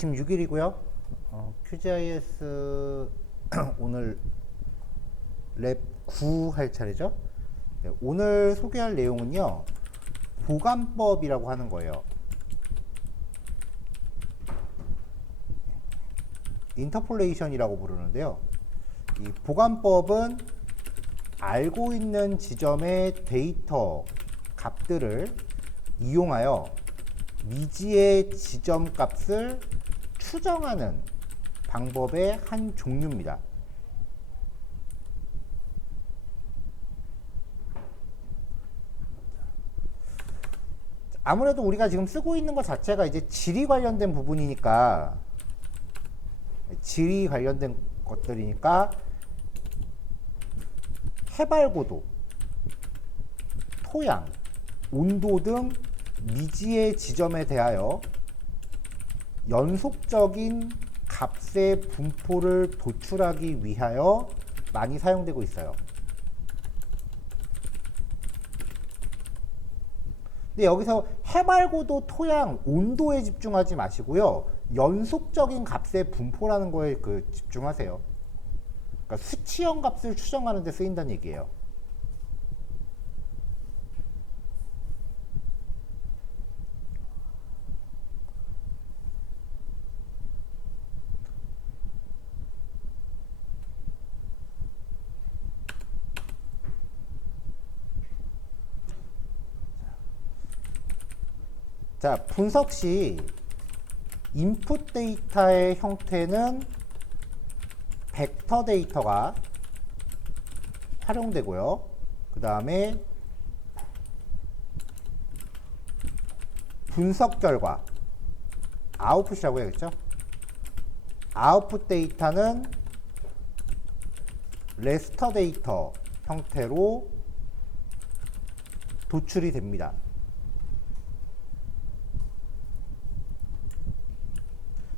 26일이고요. QGIS 오늘 랩 9 할 차례죠. 네, 오늘 소개할 내용은요. 보관법이라고 하는 거예요. 인터폴레이션이라고 부르는데요. 이 보관법은 알고 있는 지점의 데이터 값들을 이용하여 미지의 지점 값을 추정하는 방법의 한 종류입니다. 아무래도 우리가 지금 쓰고 있는 것 자체가 이제 지리 관련된 부분이니까, 지리 관련된 것들이니까 해발고도, 토양, 온도 등 미지의 지점에 대하여 연속적인 값의 분포를 도출하기 위하여 많이 사용되고 있어요. 근데 여기서 해발고도, 토양, 온도에 집중하지 마시고요. 연속적인 값의 분포라는 거에 집중하세요. 그러니까 수치형 값을 추정하는 데 쓰인다는 얘기예요. 자, 분석 시 인풋 데이터의 형태는 벡터 데이터가 활용되고요. 그 다음에 분석 결과, 아웃풋이라고 해야겠죠. 아웃풋 데이터는 레스터 데이터 형태로 도출이 됩니다.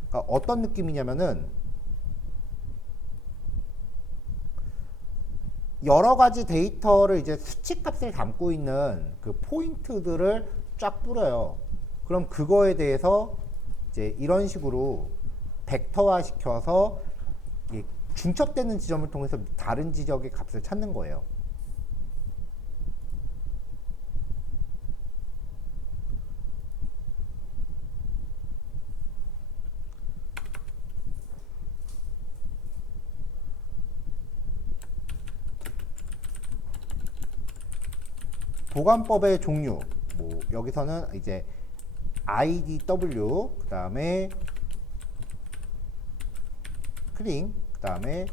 그러니까 어떤 느낌이냐면은 여러 가지 데이터를 이제 수치값을 담고 있는 그 포인트들을 쫙 뿌려요. 그럼 그거에 대해서 이제 이런 식으로 벡터화 시켜서 중첩되는 지점을 통해서 다른 지적의 값을 찾는 거예요. 보관법의 종류, 뭐 여기서는 이제 IDW, 그 다음에 크링, 그 다음에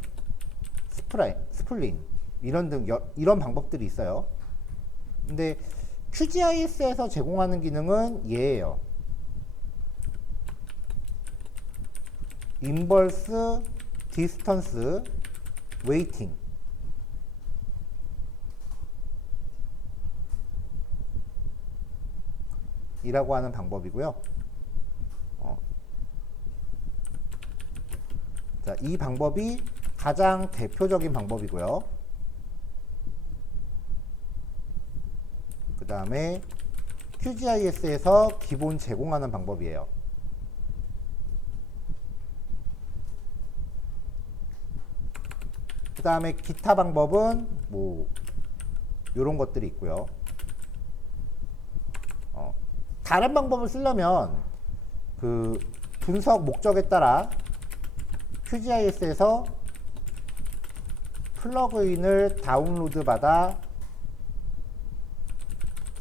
스플린 이런 방법들이 있어요. 근데 QGIS에서 제공하는 기능은 얘예요. 인버스 디스턴스 웨이팅. 이라고 하는 방법이고요. 자, 이 방법이 가장 대표적인 방법이고요. 그 다음에 QGIS에서 기본 제공하는 방법이에요. 그 다음에 기타 방법은 뭐 이런 것들이 있고요. 다른 방법을 쓰려면 그 분석 목적에 따라 QGIS에서 플러그인을 다운로드 받아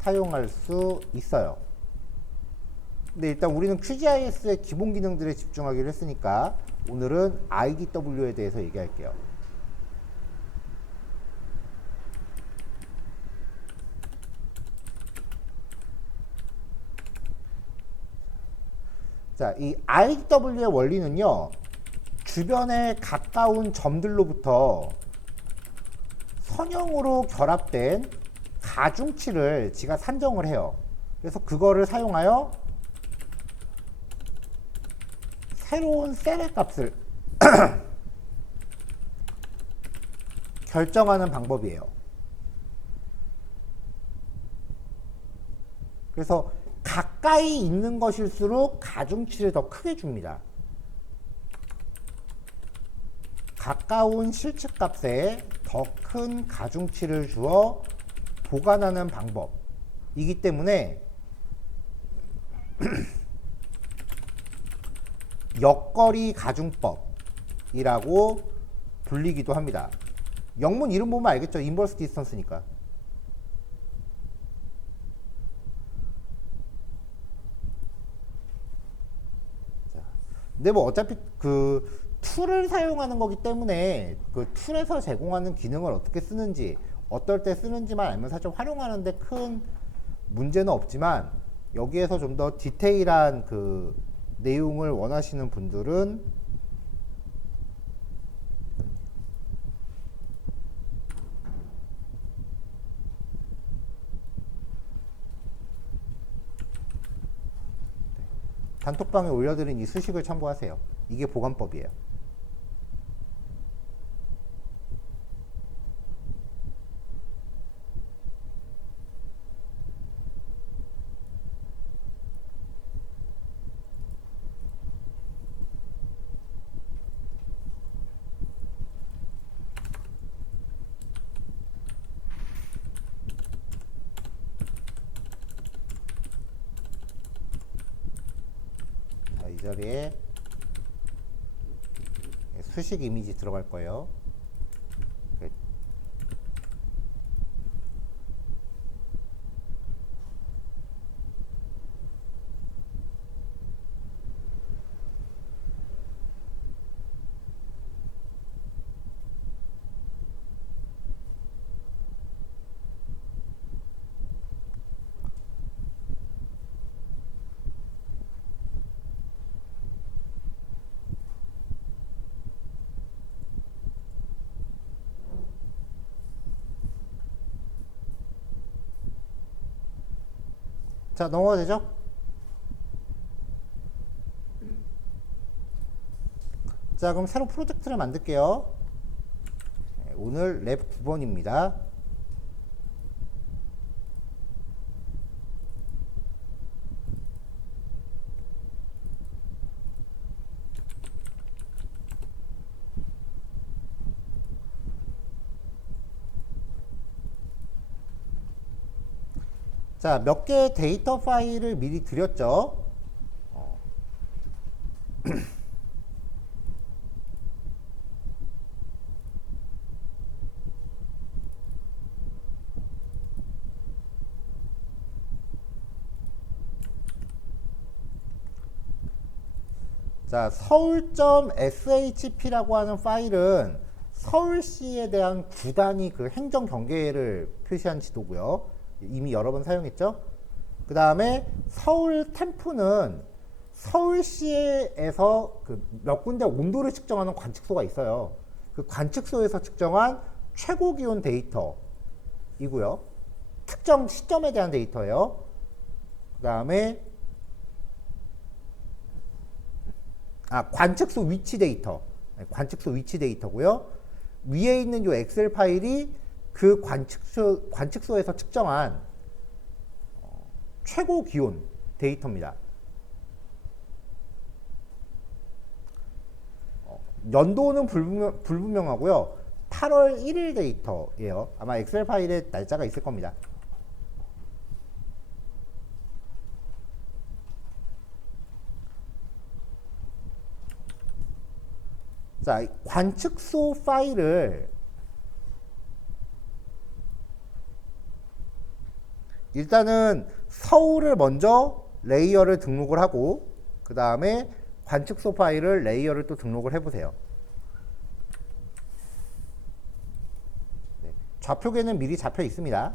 사용할 수 있어요. 근데 일단 우리는 QGIS의 기본 기능들에 집중하기로 했으니까 오늘은 IDW에 대해서 얘기할게요. 자, 이 IDW의 원리는요, 주변에 가까운 점들로부터 선형으로 결합된 가중치를 지가 산정을 해요. 그래서 그거를 사용하여 새로운 셀의 값을 결정하는 방법이에요. 그래서 가까이 있는 것일수록 가중치를 더 크게 줍니다. 가까운 실측값에 더 큰 가중치를 주어 보관하는 방법이기 때문에 역거리 가중법이라고 불리기도 합니다. 영문 이름 보면 알겠죠? 인버스 디스턴스니까. 근데 뭐 어차피 그 툴을 사용하는 거기 때문에 그 툴에서 제공하는 기능을 어떻게 쓰는지, 어떨 때 쓰는지만 알면 사실 활용하는데 큰 문제는 없지만, 여기에서 좀 더 디테일한 그 내용을 원하시는 분들은 단톡방에 올려드린 이 수식을 참고하세요. 이게 보관법이에요. 자, 이 자리에 수식 이미지 들어갈 거예요. 자, 넘어가 되죠? 자, 그럼 새로 프로젝트를 만들게요. 오늘 랩 9번입니다. 자, 몇 개의 데이터 파일을 미리 드렸죠? 자, 서울.shp라고 하는 파일은 서울시에 대한 구단위 그 행정 경계를 표시한 지도고요. 이미 여러 번 사용했죠. 그 다음에 서울 템프는 서울시에서 그 몇 군데 온도를 측정하는 관측소가 있어요. 그 관측소에서 측정한 최고 기온 데이터이고요. 특정 시점에 대한 데이터예요. 그 다음에 관측소 위치 데이터. 관측소 위치 데이터고요. 위에 있는 이 엑셀 파일이 그 관측소에서 측정한 최고 기온 데이터입니다. 연도는 불분명하고요. 8월 1일 데이터예요. 아마 엑셀 파일에 날짜가 있을 겁니다. 자, 관측소 파일을 일단은 서울을 먼저 레이어를 등록을 하고 그 다음에 관측소 파일을 레이어를 또 등록을 해보세요. 네, 좌표계는 미리 잡혀 있습니다.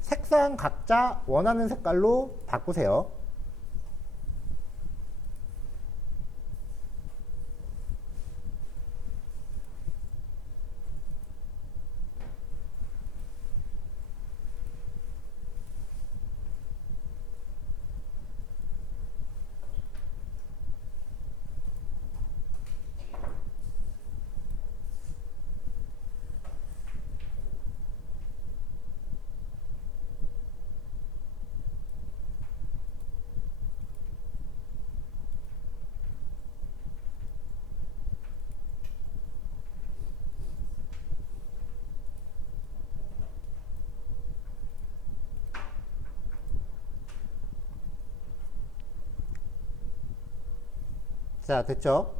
색상 각자 원하는 색깔로 바꾸세요. 자, 됐죠?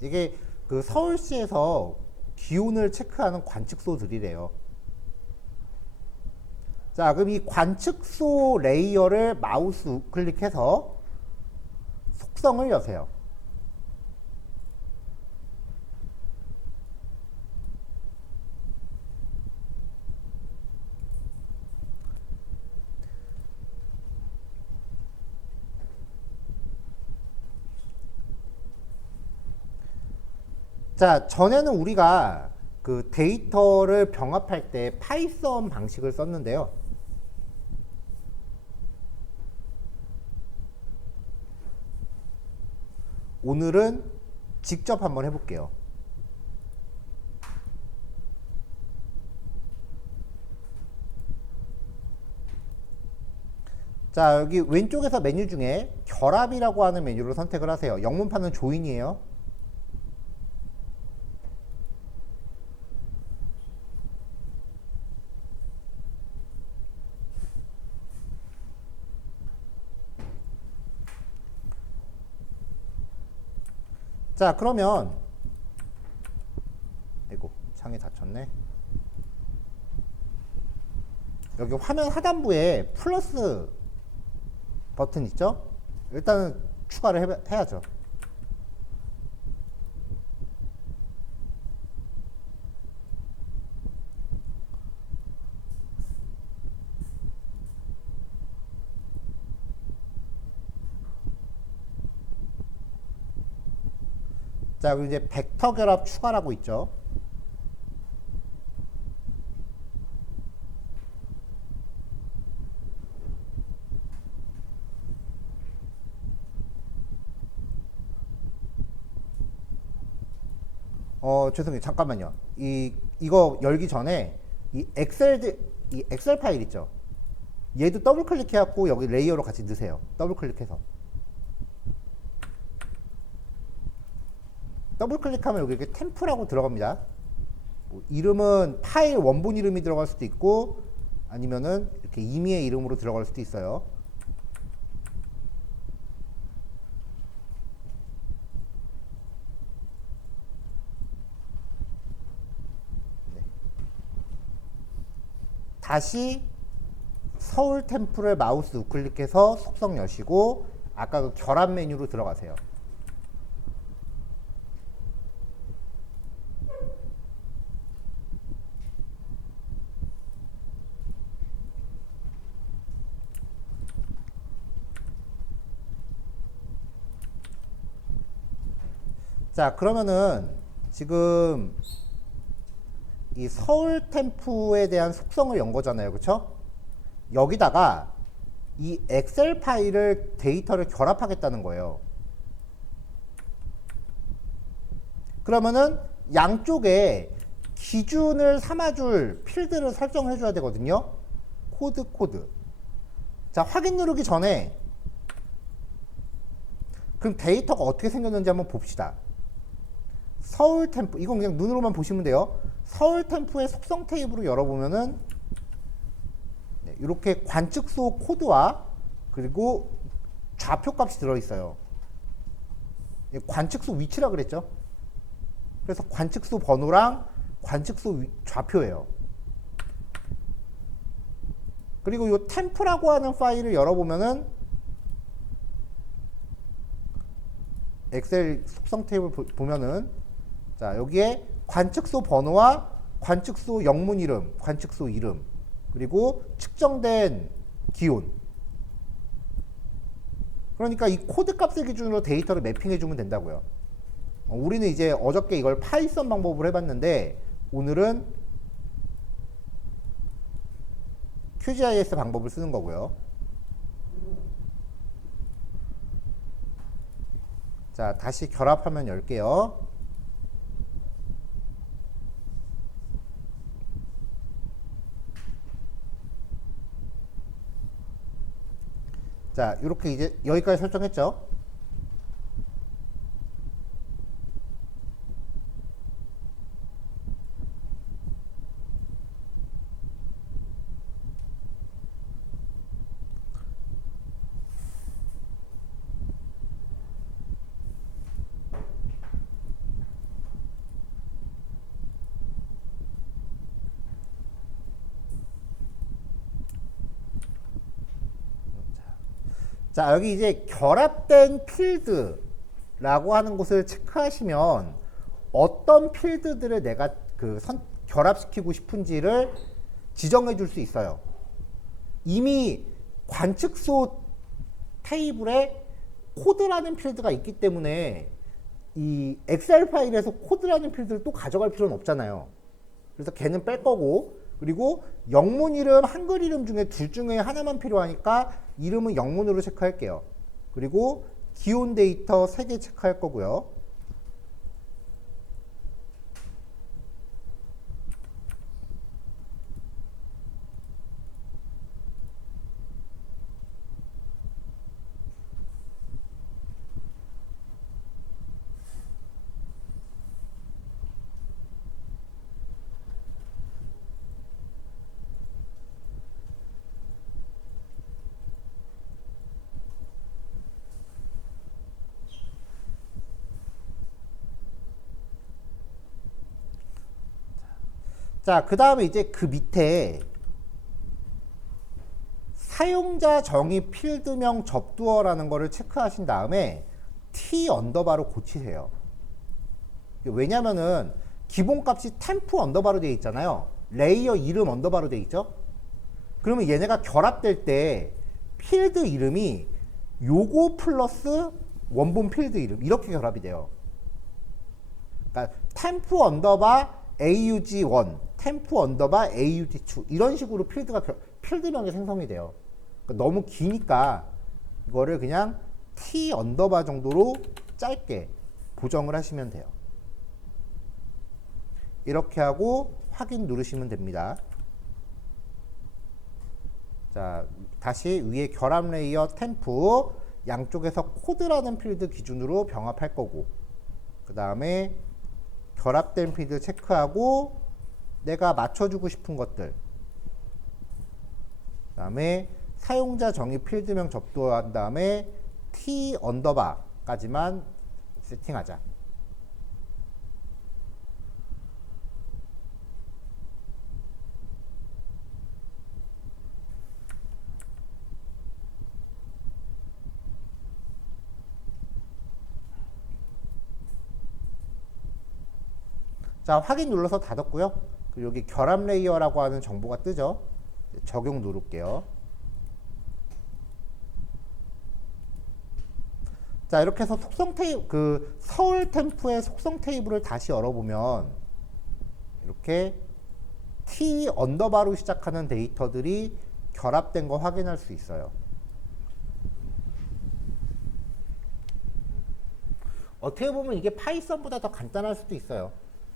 이게 그 서울시에서 기온을 체크하는 관측소들이래요. 자, 그럼 이 관측소 레이어를 마우스 우클릭해서 속성을 여세요. 자, 전에는 우리가 그 데이터를 병합할 때 파이썬 방식을 썼는데요. 오늘은 직접 한번 해볼게요. 자, 여기 왼쪽에서 메뉴 중에 결합이라고 하는 메뉴를 선택을 하세요. 영문판은 조인이에요. 자, 그러면 아이고, 창이 닫혔네. 여기 화면 하단부에 플러스 버튼 있죠? 일단은 추가를 해야죠. 자, 그리고 이제 벡터 결합 추가라고 있죠. 죄송해요. 잠깐만요. 이거 열기 전에 이 엑셀 파일 있죠. 얘도 더블 클릭해갖고 여기 레이어로 같이 넣으세요. 더블 클릭해서. 더블 클릭하면 여기 이렇게 템프라고 들어갑니다. 뭐 이름은 파일 원본 이름이 들어갈 수도 있고 아니면은 이렇게 임의의 이름으로 들어갈 수도 있어요. 네. 다시 서울 템플을 마우스 우클릭해서 속성 여시고 아까 그 결합 메뉴로 들어가세요. 자, 그러면은 지금 이 서울 템프에 대한 속성을 연 거잖아요. 그쵸? 여기다가 이 엑셀 파일을 데이터를 결합하겠다는 거예요. 그러면은 양쪽에 기준을 삼아줄 필드를 설정해 줘야 되거든요. 코드. 자, 확인 누르기 전에 그럼 데이터가 어떻게 생겼는지 한번 봅시다. 서울 템프, 이건 그냥 눈으로만 보시면 돼요. 서울 템프의 속성 테이블을 열어보면은 네, 이렇게 관측소 코드와 그리고 좌표 값이 들어있어요. 관측소 위치라 그랬죠. 그래서 관측소 번호랑 관측소 좌표예요. 그리고 이 템프라고 하는 파일을 열어보면은 엑셀 속성 테이블 보면은 자, 여기에 관측소 번호와 관측소 영문 이름, 관측소 이름, 그리고 측정된 기온. 그러니까 이 코드 값을 기준으로 데이터를 매핑해 주면 된다고요. 우리는 이제 어저께 이걸 파이썬 방법으로 해봤는데 오늘은 QGIS 방법을 쓰는 거고요. 자, 다시 결합하면 열게요. 자, 이렇게 이제 여기까지 설정했죠. 자, 여기 이제 결합된 필드라고 하는 곳을 체크하시면 어떤 필드들을 내가 결합시키고 싶은지를 지정해 줄 수 있어요. 이미 관측소 테이블에 코드라는 필드가 있기 때문에 이 엑셀 파일에서 코드라는 필드를 또 가져갈 필요는 없잖아요. 그래서 걔는 뺄 거고, 그리고 영문 이름, 한글 이름 중에 둘 중에 하나만 필요하니까 이름은 영문으로 체크할게요. 그리고 기온 데이터 3개 체크할 거고요. 자, 그 다음에 이제 그 밑에 사용자 정의 필드명 접두어라는 거를 체크하신 다음에 T 언더바로 고치세요. 왜냐면은 기본값이 템프 언더바로 되어 있잖아요. 레이어 이름 언더바로 되어 있죠. 그러면 얘네가 결합될 때 필드 이름이 요거 플러스 원본 필드 이름 이렇게 결합이 돼요. 그러니까 템프 언더바 AUG1, 템프 언더바 AUG2 이런 식으로 필드명이 생성이 돼요. 그러니까 너무 기니까 이거를 그냥 T 언더바 정도로 짧게 보정을 하시면 돼요. 이렇게 하고 확인 누르시면 됩니다. 자, 다시 위에 결합 레이어 템프 양쪽에서 코드라는 필드 기준으로 병합할 거고, 그 다음에 결합된 필드 체크하고 내가 맞춰주고 싶은 것들, 그 다음에 사용자 정의 필드명 접두한 다음에 T 언더바까지만 세팅하자. 자, 확인 눌러서 닫았고요. 그리고 여기 결합 레이어라고 하는 정보가 뜨죠. 적용 누를게요. 자, 이렇게 해서 서울 템프의 속성 테이블을 다시 열어보면 이렇게 T 언더바로 시작하는 데이터들이 결합된 거 확인할 수 있어요. 어떻게 보면 이게 파이썬보다 더 간단할 수도 있어요.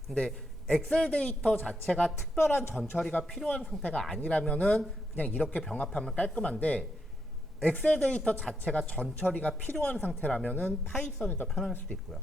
근데 엑셀 데이터 자체가 특별한 전처리가 필요한 상태가 아니라면은 그냥 이렇게 병합하면 깔끔한데, 엑셀 데이터 자체가 전처리가 필요한 상태라면은 파이썬이 더 편할 수도 있고요.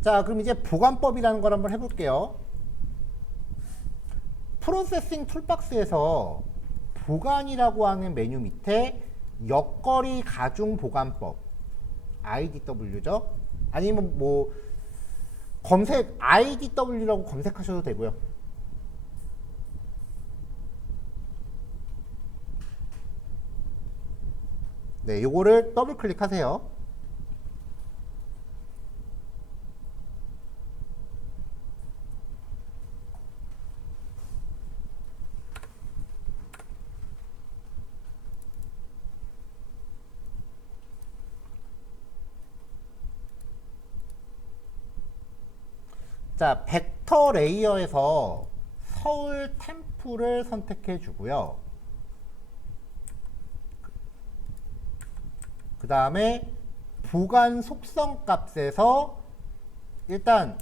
자, 그럼 이제 보관법이라는 걸 한번 해볼게요. 프로세싱 툴박스에서 보관이라고 하는 메뉴 밑에 역거리 가중 보관법 IDW죠. 아니면 뭐 검색 IDW라고 검색하셔도 되고요. 네, 요거를 더블 클릭하세요. 자, 벡터 레이어에서 서울 템프를 선택해 주고요. 그 다음에 보관 속성 값에서 일단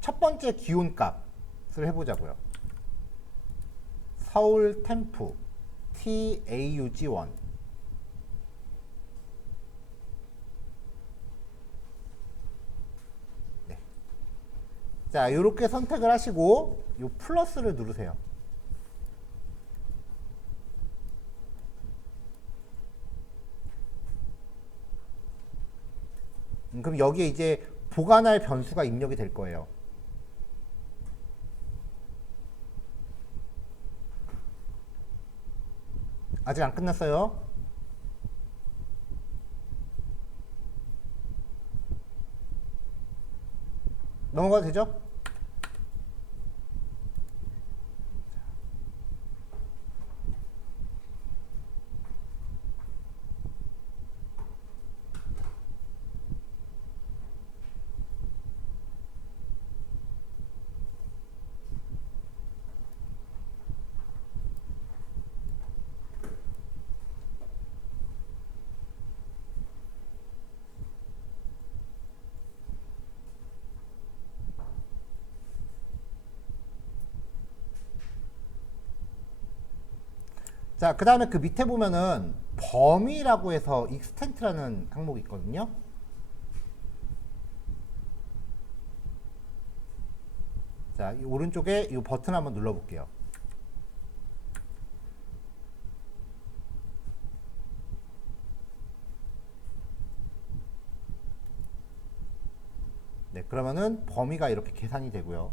첫 번째 기온 값을 해보자고요. 서울 템프 TAUG1. 자, 이렇게 선택을 하시고 요 플러스를 누르세요. 그럼 여기에 이제 보관할 변수가 입력이 될 거예요. 아직 안 끝났어요. 넘어가도 되죠? 자, 그 다음에 그 밑에 보면은 범위라고 해서 extent라는 항목이 있거든요. 자, 이 오른쪽에 이 버튼 한번 눌러볼게요. 네, 그러면은 범위가 이렇게 계산이 되고요.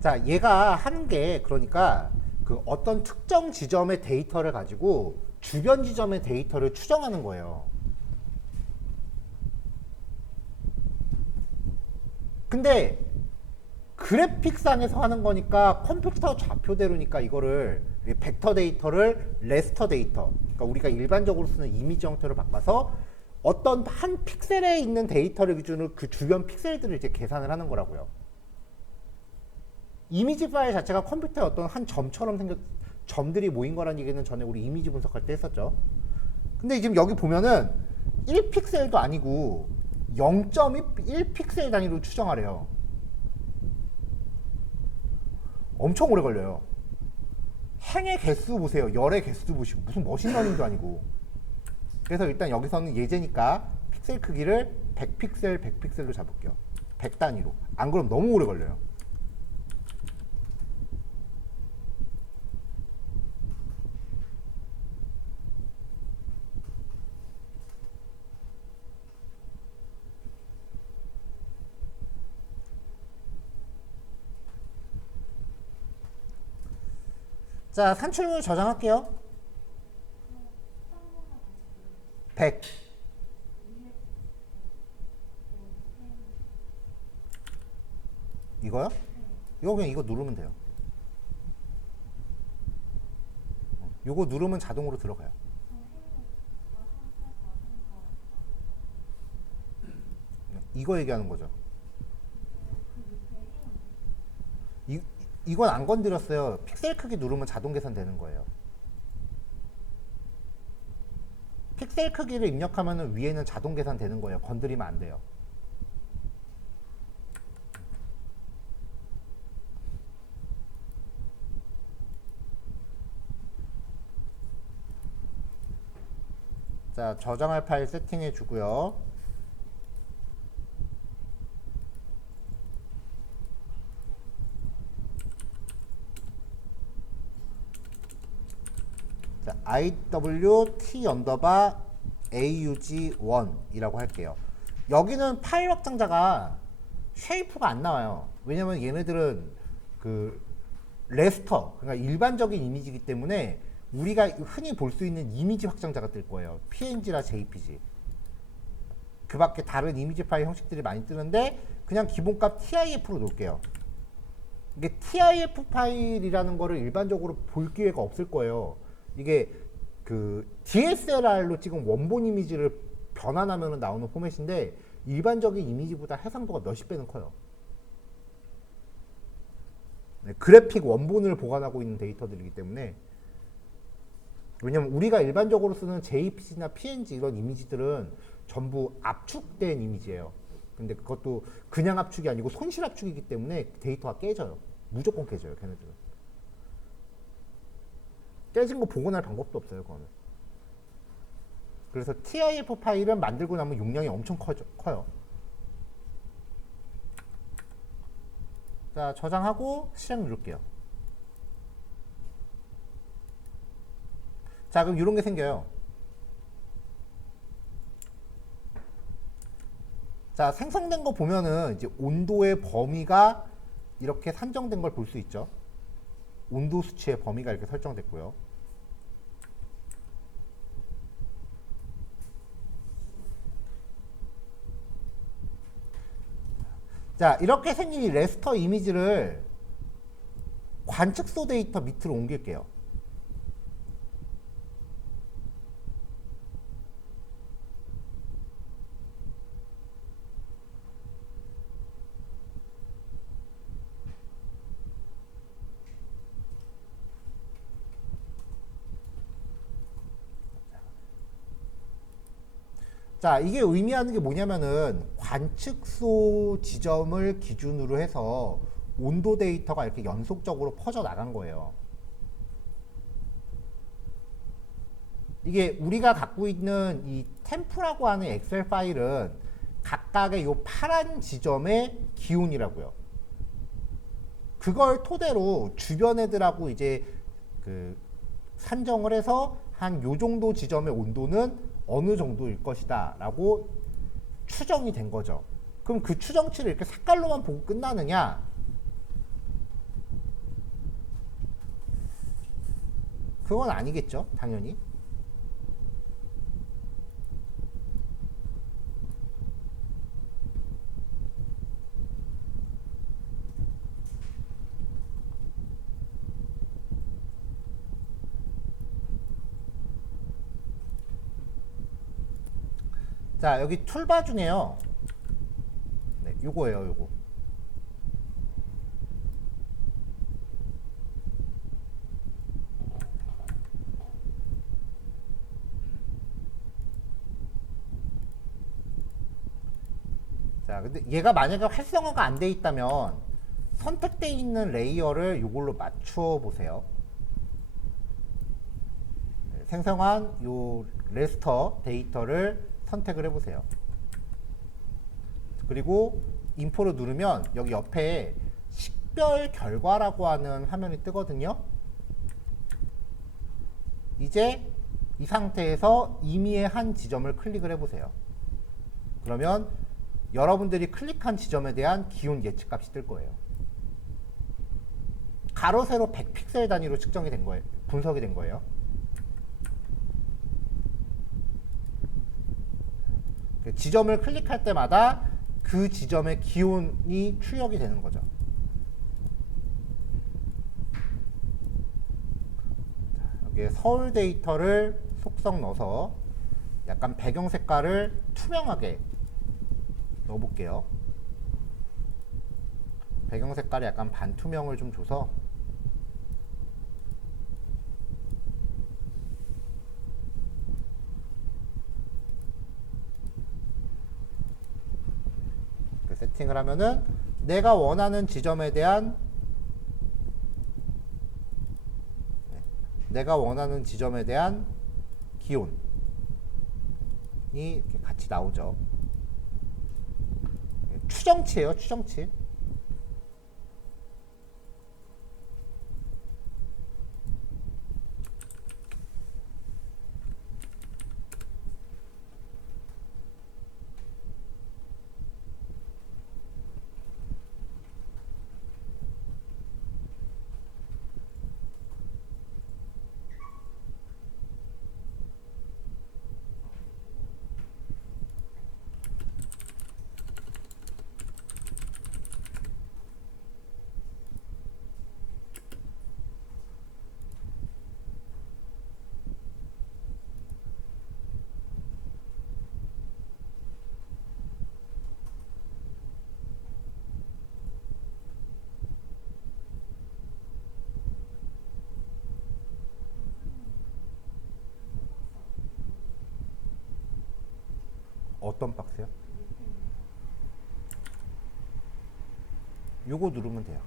자, 얘가 하는 게 그러니까 그 어떤 특정 지점의 데이터를 가지고 주변 지점의 데이터를 추정하는 거예요. 근데 그래픽상에서 하는 거니까 컴퓨터 좌표대로니까 이거를 벡터 데이터를 레스터 데이터, 그러니까 우리가 일반적으로 쓰는 이미지 형태로 바꿔서 어떤 한 픽셀에 있는 데이터를 기준으로 그 주변 픽셀들을 이제 계산을 하는 거라고요. 이미지 파일 자체가 컴퓨터에 어떤 한 점처럼 점들이 모인 거라는 얘기는 전에 우리 이미지 분석할 때 했었죠. 근데 지금 여기 보면은 1픽셀도 아니고 0.1픽셀 단위로 추정하래요. 엄청 오래 걸려요. 행의 개수 보세요. 열의 개수 보시고 무슨 머신러닝도 아니고. 그래서 일단 여기서는 예제니까 픽셀 크기를 100픽셀 100픽셀로 잡을게요. 100단위로. 안 그러면 너무 오래 걸려요. 자, 산출물 저장할게요. 100. 이거요? 이거 그냥 이거 누르면 돼요. 이거 누르면 자동으로 들어가요. 이거 얘기하는 거죠. 이건 안 건드렸어요. 픽셀 크기 누르면 자동 계산되는 거예요. 픽셀 크기를 입력하면 위에는 자동 계산되는 거예요. 건드리면 안 돼요. 자, 저장할 파일 세팅해 주고요. 자, IWT_AUG1이라고 할게요. 여기는 파일 확장자가 쉐이프가 안 나와요. 왜냐면 얘네들은 그 레스터, 그러니까 일반적인 이미지이기 때문에 우리가 흔히 볼 수 있는 이미지 확장자가 뜰 거예요. PNG나 JPG. 그 밖에 다른 이미지 파일 형식들이 많이 뜨는데 그냥 기본값 TIF로 놓을게요. 이게 TIF 파일이라는 거를 일반적으로 볼 기회가 없을 거예요. 이게 그 DSLR로 찍은 원본 이미지를 변환하면 나오는 포맷인데 일반적인 이미지보다 해상도가 몇십 배는 커요. 그래픽 원본을 보관하고 있는 데이터들이기 때문에, 왜냐면 우리가 일반적으로 쓰는 JPG나 PNG 이런 이미지들은 전부 압축된 이미지예요. 근데 그것도 그냥 압축이 아니고 손실 압축이기 때문에 데이터가 깨져요. 무조건 깨져요, 걔네들은. 깨진 거 복원할 방법도 없어요, 그거는. 그래서 TIF 파일은 만들고 나면 용량이 엄청 커요. 자, 저장하고 실행 누를게요. 자, 그럼 이런 게 생겨요. 자, 생성된 거 보면은 이제 온도의 범위가 이렇게 산정된 걸 볼 수 있죠. 온도 수치의 범위가 이렇게 설정됐고요. 자, 이렇게 생긴 이 레스터 이미지를 관측소 데이터 밑으로 옮길게요. 자, 이게 의미하는 게 뭐냐면은 관측소 지점을 기준으로 해서 온도 데이터가 이렇게 연속적으로 퍼져 나간 거예요. 이게 우리가 갖고 있는 이 템프라고 하는 엑셀 파일은 각각의 요 파란 지점의 기온이라고요. 그걸 토대로 주변 애들하고 이제 그 산정을 해서 한 요 정도 지점의 온도는 어느 정도일 것이다 라고 추정이 된 거죠. 그럼 그 추정치를 이렇게 색깔로만 보고 끝나느냐? 그건 아니겠죠, 당연히. 자, 여기 툴바 중에요. 네, 요거예요, 요거. 자, 근데 얘가 만약에 활성화가 안 돼 있다면 선택되어 있는 레이어를 이걸로 맞춰 보세요. 네, 생성한 요 레스터 데이터를 선택을 해 보세요. 그리고 인포를 누르면 여기 옆에 식별 결과라고 하는 화면이 뜨거든요. 이제 이 상태에서 임의의 한 지점을 클릭을 해 보세요. 그러면 여러분들이 클릭한 지점에 대한 기온 예측값이 뜰 거예요. 가로 세로 100픽셀 단위로 측정이 된 거예요. 분석이 된 거예요. 지점을 클릭할 때마다 그 지점의 기온이 출력이 되는 거죠. 여기에 서울 데이터를 속성 넣어서 약간 배경 색깔을 투명하게 넣어볼게요. 배경 색깔이 약간 반투명을 좀 줘서 세팅을 하면은 내가 원하는 지점에 대한 기온이 이렇게 같이 나오죠. 추정치예요, 추정치. 어떤 박스요? 요거 누르면 돼요.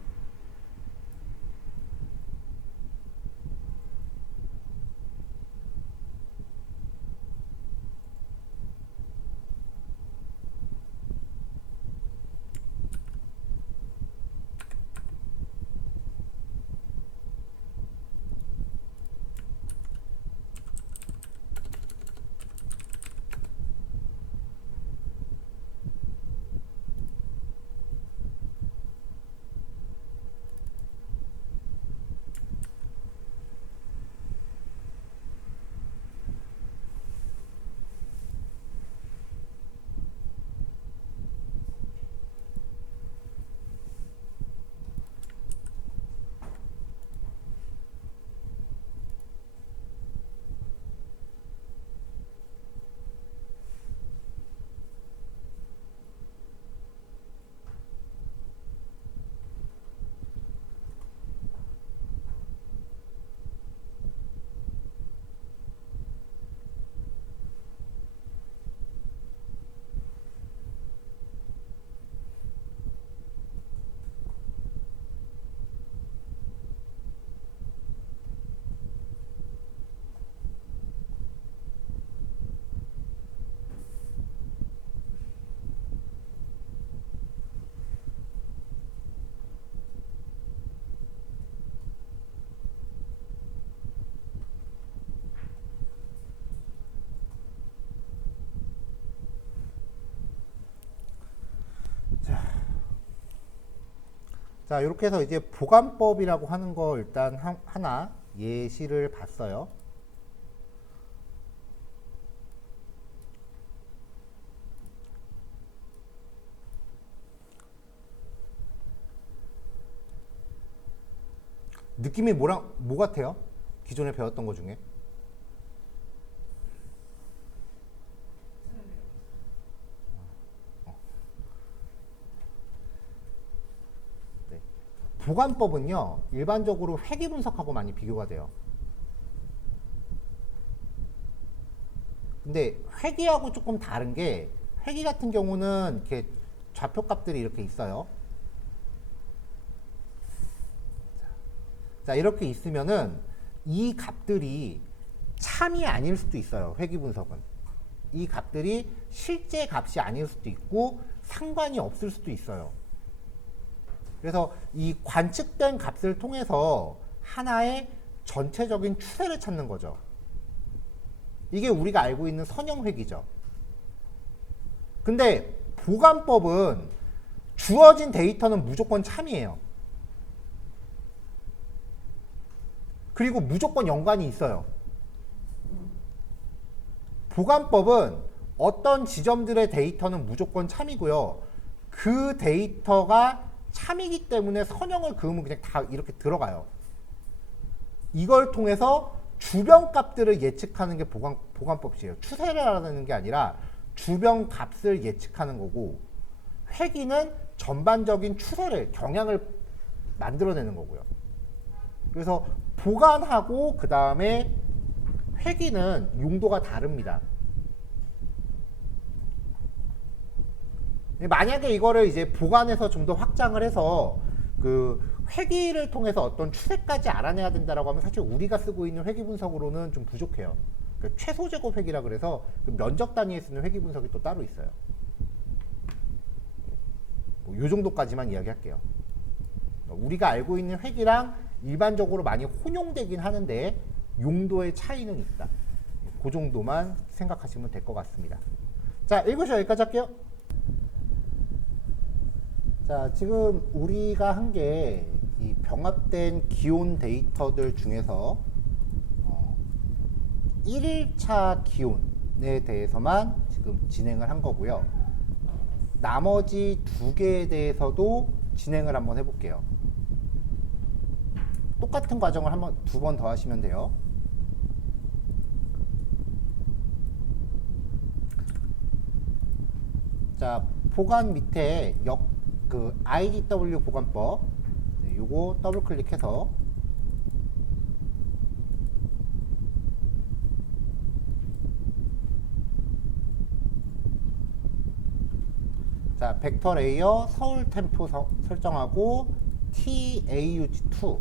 자, 이렇게 해서 이제 보관법이라고 하는 거 일단 하나 예시를 봤어요. 느낌이 뭐 같아요? 기존에 배웠던 거 중에? 네. 보관법은요, 일반적으로 회귀 분석하고 많이 비교가 돼요. 근데 회귀하고 조금 다른 게, 회귀 같은 경우는 이렇게 좌표값들이 이렇게 있어요. 자, 이렇게 있으면은 이 값들이 참이 아닐 수도 있어요. 회귀 분석은. 이 값들이 실제 값이 아닐 수도 있고 상관이 없을 수도 있어요. 그래서 이 관측된 값을 통해서 하나의 전체적인 추세를 찾는 거죠. 이게 우리가 알고 있는 선형 회귀죠. 근데 보관법은 주어진 데이터는 무조건 참이에요. 그리고 무조건 연관이 있어요. 보관법은 어떤 지점들의 데이터는 무조건 참이고요. 그 데이터가 참이기 때문에 선형을 그으면 그냥 다 이렇게 들어가요. 이걸 통해서 주변 값들을 예측하는 게 보관법이에요. 추세를 알아내는 게 아니라 주변 값을 예측하는 거고, 회귀는 전반적인 추세를, 경향을 만들어내는 거고요. 그래서 보관하고 그 다음에 회귀는 용도가 다릅니다. 만약에 이거를 이제 보관해서 좀 더 확장을 해서 그 회귀를 통해서 어떤 추세까지 알아내야 된다라고 하면 사실 우리가 쓰고 있는 회귀 분석으로는 좀 부족해요. 그 최소 제곱 회귀라 그래서 그 면적 단위에 쓰는 회귀 분석이 또 따로 있어요. 뭐 요 정도까지만 이야기할게요. 우리가 알고 있는 회귀랑 일반적으로 많이 혼용되긴 하는데 용도의 차이는 있다. 그 정도만 생각하시면 될 것 같습니다. 자, 1교시 여기까지 할게요. 자, 지금 우리가 한 게 이 병합된 기온 데이터들 중에서 1일차 기온에 대해서만 지금 진행을 한 거고요. 나머지 두 개에 대해서도 진행을 한번 해볼게요. 똑같은 과정을 두 번 더 하시면 돼요. 자, 보관 밑에 그 IDW 보관법, 네, 요거 더블 클릭해서 자, 벡터 레이어 서울 템포 설정하고 TAUG2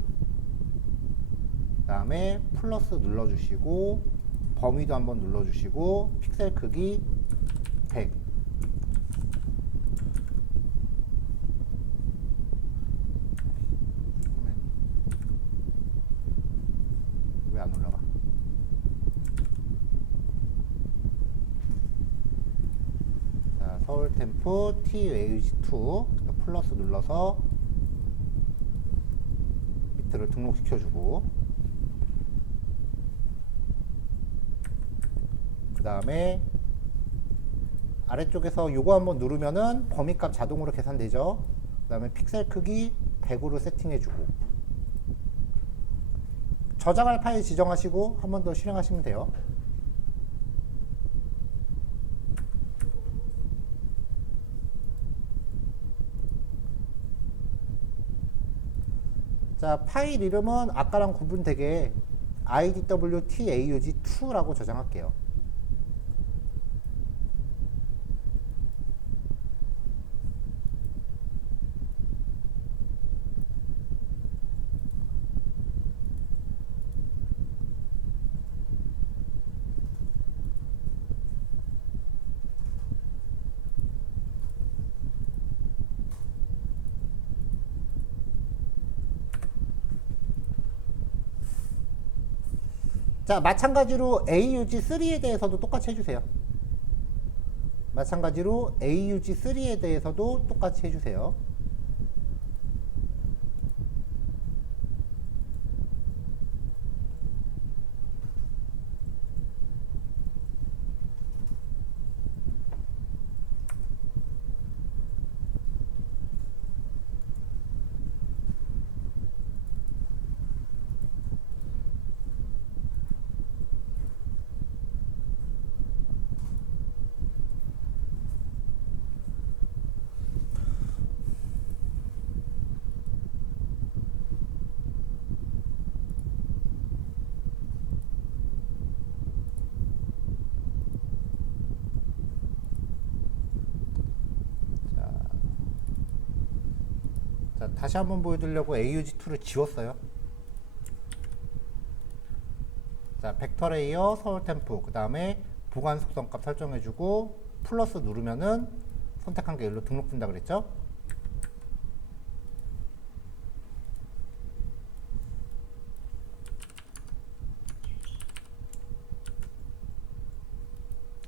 그 다음에 플러스 눌러주시고 범위도 한번 눌러주시고 픽셀 크기 100 왜 안 올라가? 자, 서울 템포 TAUG2 플러스 눌러서 밑으로 등록시켜주고 그 다음에 아래쪽에서 요거 한번 누르면은 범위값 자동으로 계산되죠. 그 다음에 픽셀 크기 100으로 세팅해주고 저장할 파일 지정하시고 한 번 더 실행하시면 돼요. 자, 파일 이름은 아까랑 구분되게 idwtaug2라고 저장할게요. 자, 마찬가지로 AUG3에 대해서도 똑같이 해주세요. 마찬가지로 AUG3에 대해서도 똑같이 해주세요. 자, 다시 한번 보여드리려고 AUG2를 지웠어요. 자, 벡터 레이어 서울 템포 그 다음에 보관 속성값 설정해주고 플러스 누르면은 선택한 게 일로 등록된다 그랬죠.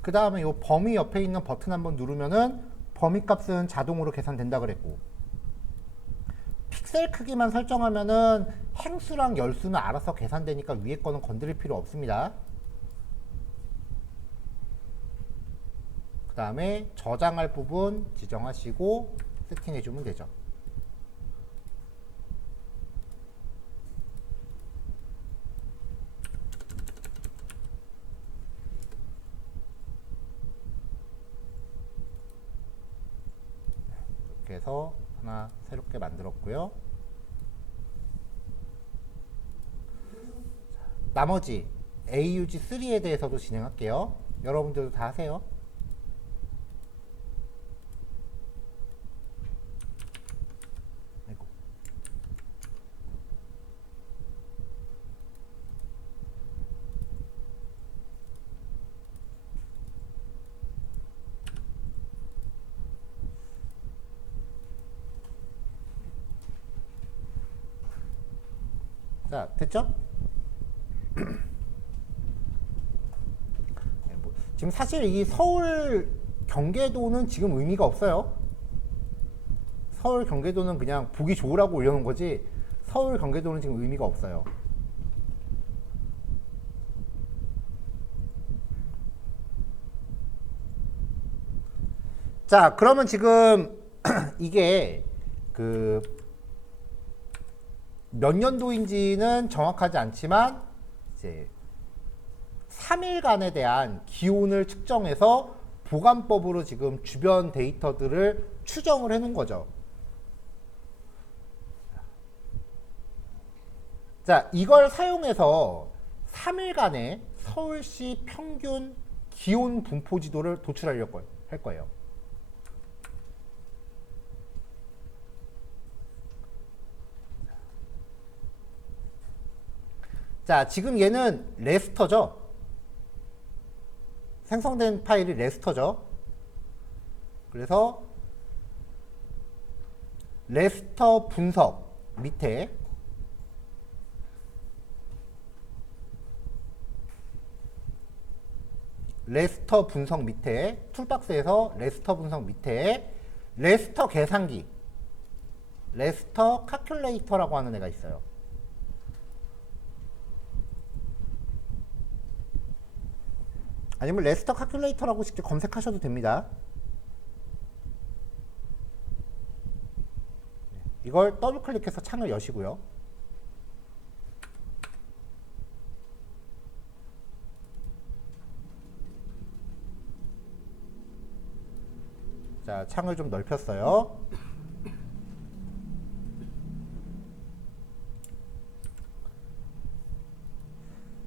그 다음에 이 범위 옆에 있는 버튼 한번 누르면은 범위 값은 자동으로 계산된다 그랬고 픽셀 크기만 설정하면은 행수랑 열수는 알아서 계산되니까 위에 거는 건드릴 필요 없습니다. 그 다음에 저장할 부분 지정하시고 세팅해주면 되죠. 이렇게 해서 하나 새롭게 만들었고요. 나머지 AUG3에 대해서도 진행할게요. 여러분들도 다 하세요. 아이고. 자, 됐죠? 지금 사실 이 서울 경계도는 지금 의미가 없어요. 서울 경계도는 그냥 보기 좋으라고 올려놓은 거지 서울 경계도는 지금 의미가 없어요. 자, 그러면 지금 이게 그 몇 년도인지는 정확하지 않지만 이제 3일간에 대한 기온을 측정해서 보관법으로 지금 주변 데이터들을 추정을 해놓은 거죠. 자, 이걸 사용해서 3일간의 서울시 평균 기온 분포 지도를 도출하려고 할 거예요. 자, 지금 얘는 레스터죠. 생성된 파일이 레스터죠. 그래서 레스터 분석 밑에 레스터 분석 밑에 툴박스에서 레스터 분석 밑에 레스터 계산기 레스터 카큘레이터라고 하는 애가 있어요. 아니면 레스터 카큘레이터라고 직접 검색하셔도 됩니다. 이걸 더블 클릭해서 창을 여시고요. 자, 창을 좀 넓혔어요.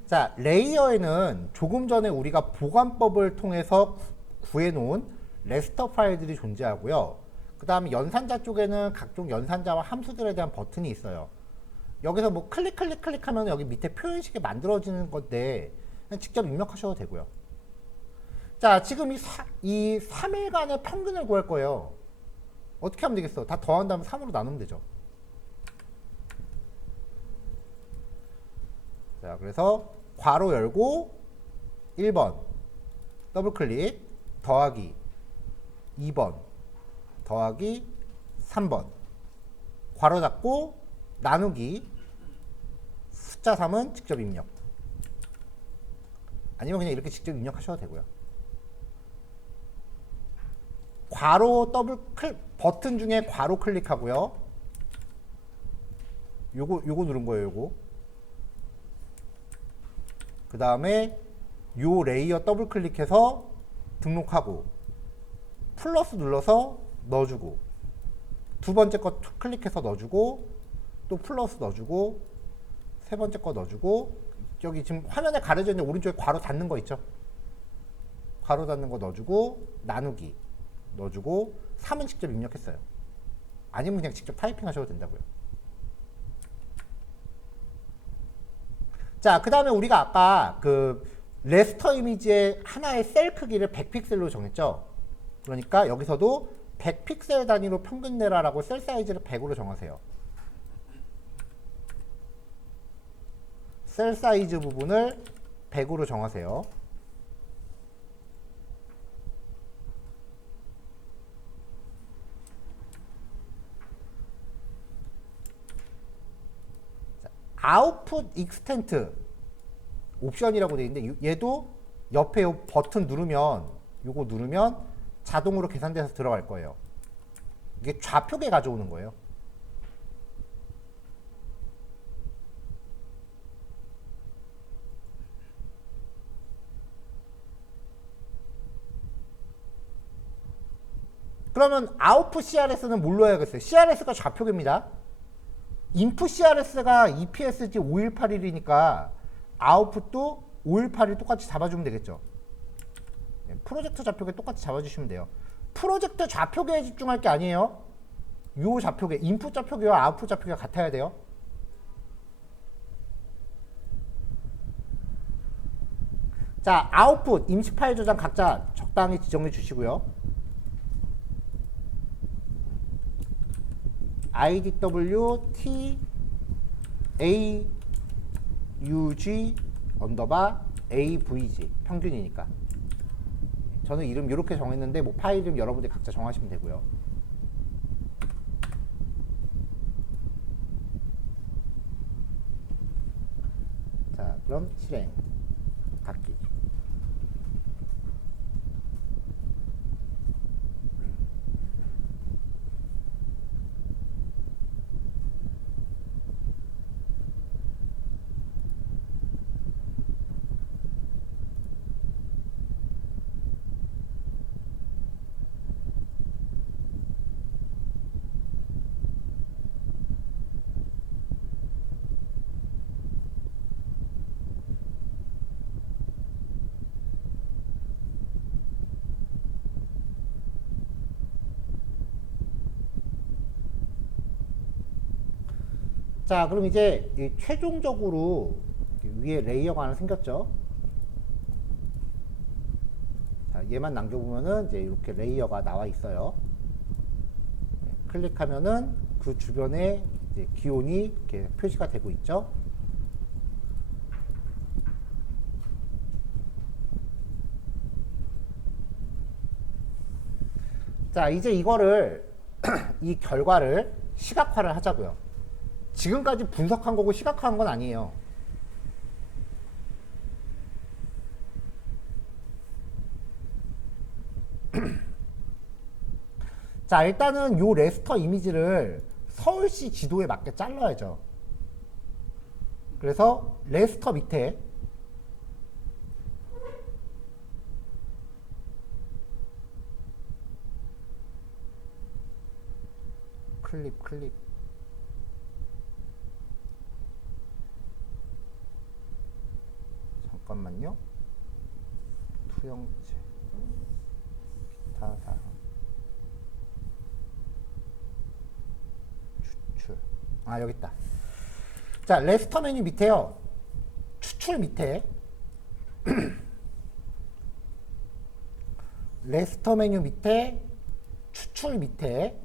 자, 레이어에는 조금 전에 우리가 보관법을 통해서 구해놓은 레스터 파일들이 존재하고요. 그 다음에 연산자 쪽에는 각종 연산자와 함수들에 대한 버튼이 있어요. 여기서 뭐 클릭하면 여기 밑에 표현식이 만들어지는 건데 그냥 직접 입력하셔도 되고요. 자, 지금 이 3일간의 평균을 구할 거예요. 어떻게 하면 되겠어? 다 더한 다음에 3으로 나누면 되죠. 자, 그래서 괄호 열고 1번 더블 클릭 더하기 2번 더하기 3번 괄호 닫고 나누기 숫자 3은 직접 입력. 아니면 그냥 이렇게 직접 입력하셔도 되고요. 괄호 더블 클릭 버튼 중에 괄호 클릭하고요. 요거 누른 거예요. 요거. 그 다음에 요 레이어 더블 클릭해서 등록하고 플러스 눌러서 넣어주고 두 번째 거 클릭해서 넣어주고 또 플러스 넣어주고 세 번째 거 넣어주고 여기 지금 화면에 가려져 있는 오른쪽에 괄호 닫는 거 있죠? 괄호 닫는 거 넣어주고 나누기 넣어주고 3은 직접 입력했어요. 아니면 그냥 직접 타이핑 하셔도 된다고요. 자, 그 다음에 우리가 아까 그 레스터 이미지의 하나의 셀 크기를 100픽셀로 정했죠. 그러니까 여기서도 100픽셀 단위로 평균 내라라고 셀 사이즈를 100으로 정하세요. 셀 사이즈 부분을 100으로 정하세요. 아웃풋 익스텐트 옵션이라고 되어 있는데 얘도 옆에 요 버튼 누르면 요거 누르면 자동으로 계산돼서 들어갈 거예요. 이게 좌표계 가져오는 거예요. 그러면 아웃풋 CRS는 뭘로 해야겠어요? CRS가 좌표계입니다. 인풋 CRS가 EPSG 5181이니까 아웃풋도 5181 똑같이 잡아주면 되겠죠. 프로젝트 좌표계 똑같이 잡아주시면 돼요. 프로젝트 좌표계에 집중할 게 아니에요. 요 좌표계, 인풋 좌표계와 아웃풋 좌표계가 같아야 돼요. 자, 아웃풋, 임시 파일 저장 각자 적당히 지정해 주시고요. idw t aug 언더바 avg 평균이니까. 저는 이름 이렇게 정했는데 뭐 파일 이름 여러분들 각자 정하시면 되고요. 자, 그럼 실행 닫기. 자, 그럼 이제 최종적으로 위에 레이어가 하나 생겼죠. 자, 얘만 남겨보면은 이제 이렇게 레이어가 나와 있어요. 클릭하면은 그 주변에 이제 기온이 이렇게 표시가 되고 있죠. 자, 이제 이거를 이 결과를 시각화를 하자고요. 지금까지 분석한 거고 시각화한 건 아니에요. 자, 일단은 요 레스터 이미지를 서울시 지도에 맞게 잘라야죠. 그래서 레스터 밑에 클립 잠깐만요. 투영체 기타 사항 추출. 아, 여기 있다. 자, 레스터 메뉴 밑에요. 추출 밑에 레스터 메뉴 밑에 추출 밑에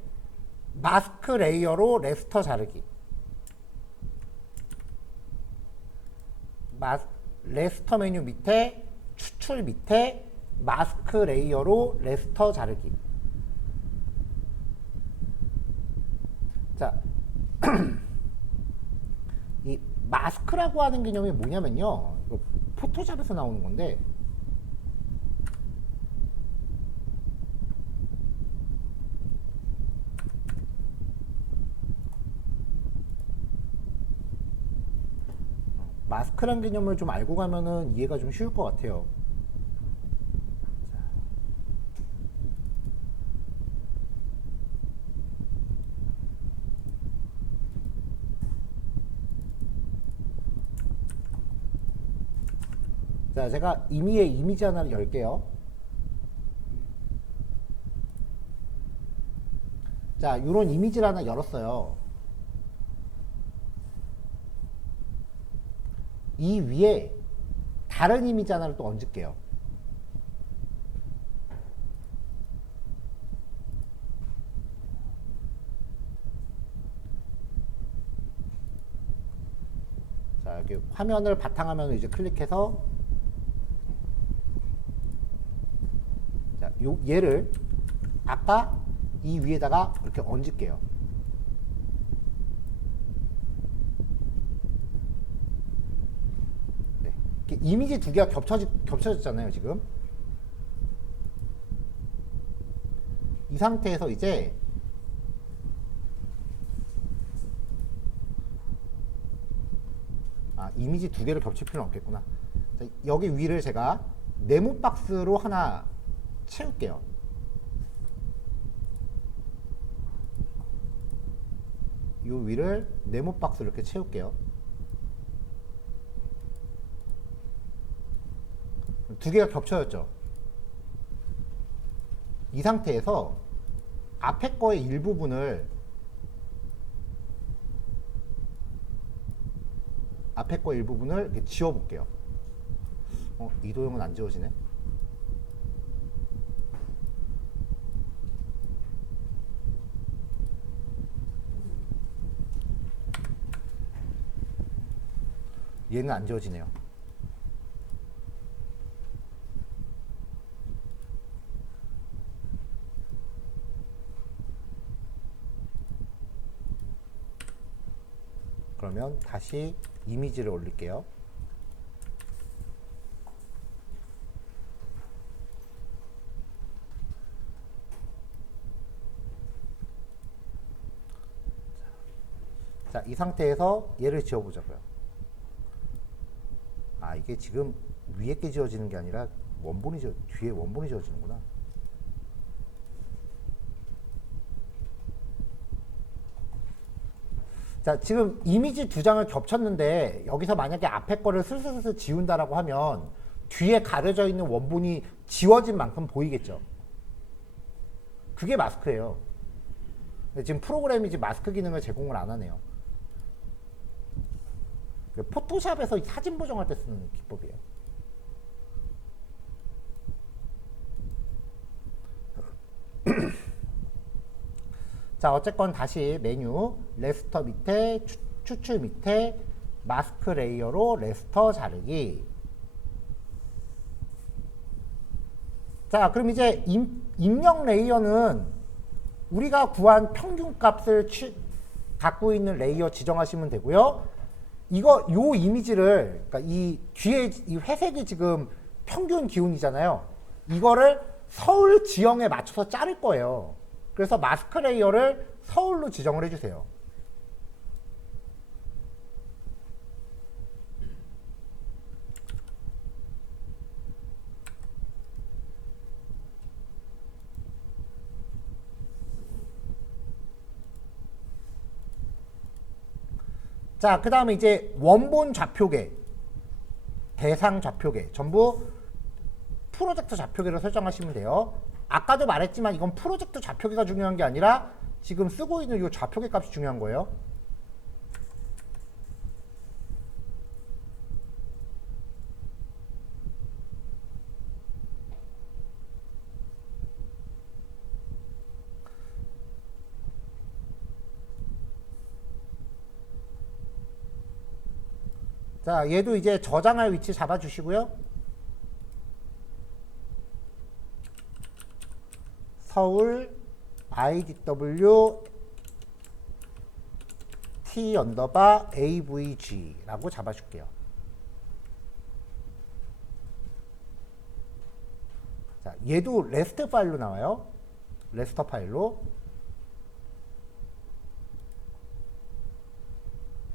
마스크 레이어로 레스터 자르기. 레스터 메뉴 밑에 추출 밑에 마스크 레이어로 레스터 자르기. 자, 이 마스크라고 하는 개념이 뭐냐면요. 포토샵에서 나오는 건데, 마스크란 개념을 좀 알고 가면은 이해가 좀 쉬울 것 같아요. 자, 제가 임의의 이미지 하나를 열게요. 자, 이런 이미지를 하나 열었어요. 이 위에 다른 이미지 하나를 또 얹을게요. 자, 여기 화면을 바탕화면을 이제 클릭해서, 자, 얘를 아까 이 위에다가 이렇게 얹을게요. 네. 이미지 두 개가 겹쳐졌잖아요, 지금. 이 상태에서 이제 이미지 두 개를 겹칠 필요는 없겠구나. 자, 여기 위를 제가 네모 박스로 하나 채울게요. 이 위를 네모 박스로 이렇게 채울게요. 두 개가 겹쳐졌죠. 이 상태에서 앞에 거의 일부분을 이렇게 지워볼게요. 이 도형은 안 지워지네. 얘는 안 지워지네요. 그러면 다시 이미지를 올릴게요. 자, 이 상태에서 얘를 지워보자고요. 이게 지금 위에 게 지워지는 게 아니라 뒤에 원본이 지워지는구나. 자, 지금 이미지 두 장을 겹쳤는데 여기서 만약에 앞에 거를 슬슬슬 지운다라고 하면 뒤에 가려져 있는 원본이 지워진 만큼 보이겠죠. 그게 마스크예요. 지금 프로그램이 지금 마스크 기능을 제공을 안 하네요. 포토샵에서 사진 보정할 때 쓰는 기법이에요. 자, 어쨌건 다시 메뉴 레스터 밑에 추출 밑에 마스크 레이어로 레스터 자르기. 자, 그럼 이제 입력 레이어는 우리가 구한 평균 값을 갖고 있는 레이어 지정하시면 되고요. 요 이미지를, 그러니까 이 뒤에 이 회색이 지금 평균 기온이잖아요. 이거를 서울 지형에 맞춰서 자를 거예요. 그래서 마스크 레이어를 서울로 지정을 해주세요. 자, 그 다음에 이제 원본 좌표계, 대상 좌표계 전부 프로젝트 좌표계로 설정하시면 돼요. 아까도 말했지만 이건 프로젝트 좌표계가 중요한 게 아니라 지금 쓰고 있는 이 좌표계 값이 중요한 거예요. 자, 얘도 이제 저장할 위치 잡아주시고요. 서울 IDW T 언더바 AVG라고 잡아줄게요. 자, 얘도 레스트 파일로 나와요. 레스터 파일로.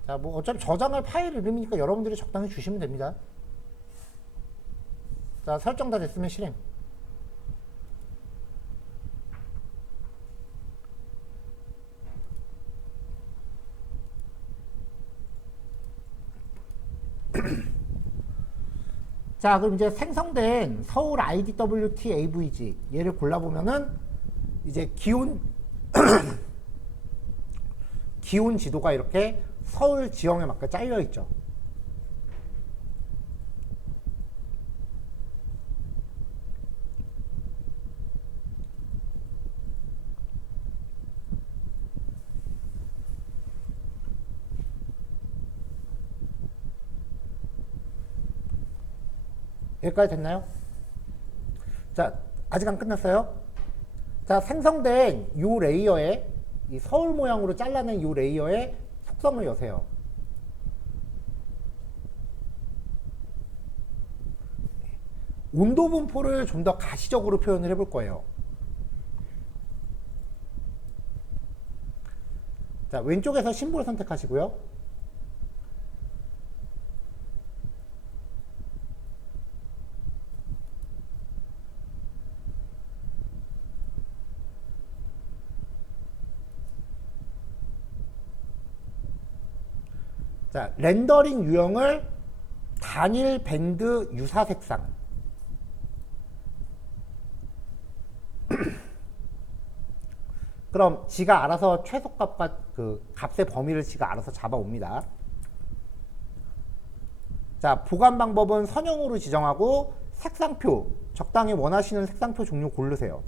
자, 뭐 어차피 저장할 파일 이름이니까 여러분들이 적당히 주시면 됩니다. 자, 설정 다 됐으면 실행. 자, 그럼 이제 생성된 서울 IDWT AVG 얘를 골라보면은 이제 기온 기온 지도가 이렇게 서울 지형에 맞게 잘려 있죠. 여기까지 됐나요? 자, 아직 안 끝났어요. 자, 생성된 이 레이어에 이 서울 모양으로 잘라낸 이 레이어에 속성을 여세요. 온도 분포를 좀 더 가시적으로 표현을 해볼 거예요. 자, 왼쪽에서 심볼 선택하시고요. 자, 렌더링 유형을 단일 밴드 유사 색상. 그럼 지가 알아서 최소값과 그 값의 범위를 지가 알아서 잡아옵니다. 자, 보관 방법은 선형으로 지정하고 색상표, 적당히 원하시는 색상표 종류 고르세요.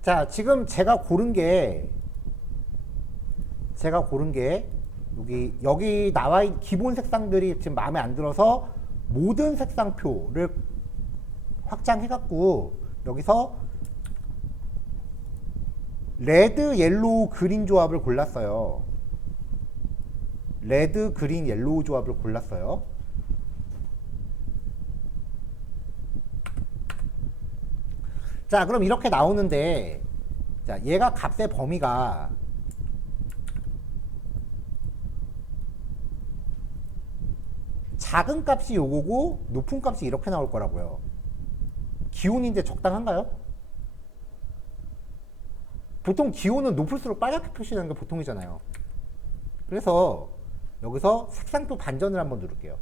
자, 지금 제가 고른 게 여기 나와 있는 기본 색상들이 지금 마음에 안 들어서 모든 색상표를 확장해 갖고 여기서 레드, 옐로우, 그린 조합을 골랐어요. 레드, 그린, 옐로우 조합을 골랐어요. 자, 그럼 이렇게 나오는데, 자, 얘가 값의 범위가 작은 값이 요거고 높은 값이 이렇게 나올 거라고요. 기온인데 적당한가요? 보통 기온은 높을수록 빨갛게 표시하는 게 보통이잖아요. 그래서 여기서 색상표 반전을 한번 누를게요.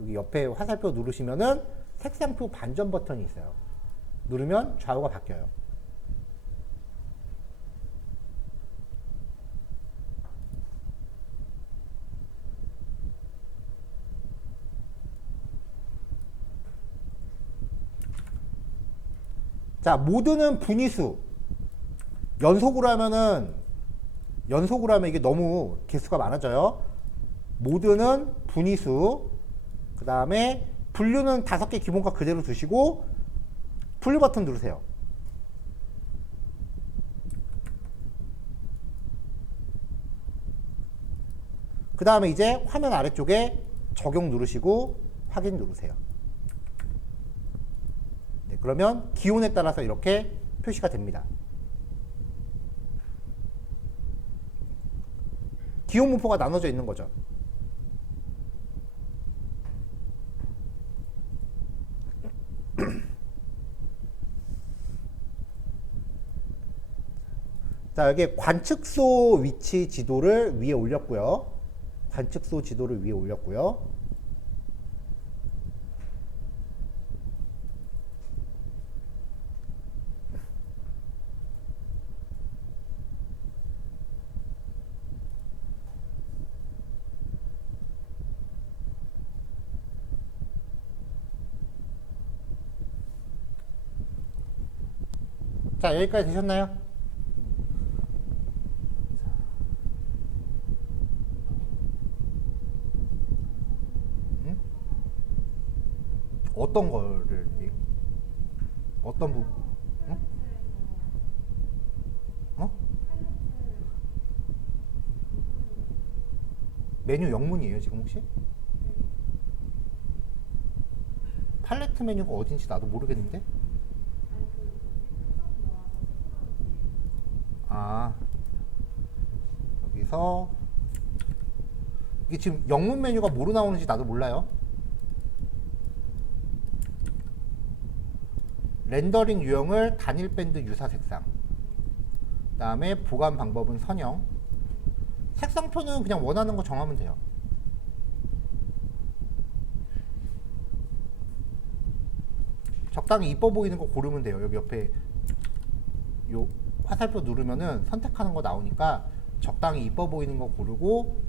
여기 옆에 화살표 누르시면은 색상표 반전 버튼이 있어요. 누르면 좌우가 바뀌어요. 자, 모드는 분위수. 연속으로 하면 이게 너무 개수가 많아져요. 모드는 분위수. 그 다음에 분류는 5개 기본값 그대로 두시고 분류 버튼 누르세요. 그 다음에 이제 화면 아래쪽에 적용 누르시고 확인 누르세요. 네, 그러면 기온에 따라서 이렇게 표시가 됩니다. 기온 분포가 나눠져 있는 거죠. 자, 여기 관측소 위치 지도를 위에 올렸고요. 관측소 지도를 위에 올렸고요. 자, 여기까지 되셨나요? 어떤 거를 어떤 부분? 응? 어? 메뉴 영문이에요 지금 혹시? 팔레트 메뉴가 어딘지 나도 모르겠는데? 아, 여기서 이게 지금 영문 메뉴가 뭐로 나오는지 나도 몰라요. 렌더링 유형을 단일 밴드 유사 색상. 그 다음에 보관 방법은 선형. 색상표는 그냥 원하는 거 정하면 돼요. 적당히 이뻐 보이는 거 고르면 돼요. 여기 옆에 요 화살표 누르면은 선택하는 거 나오니까 적당히 이뻐 보이는 거 고르고,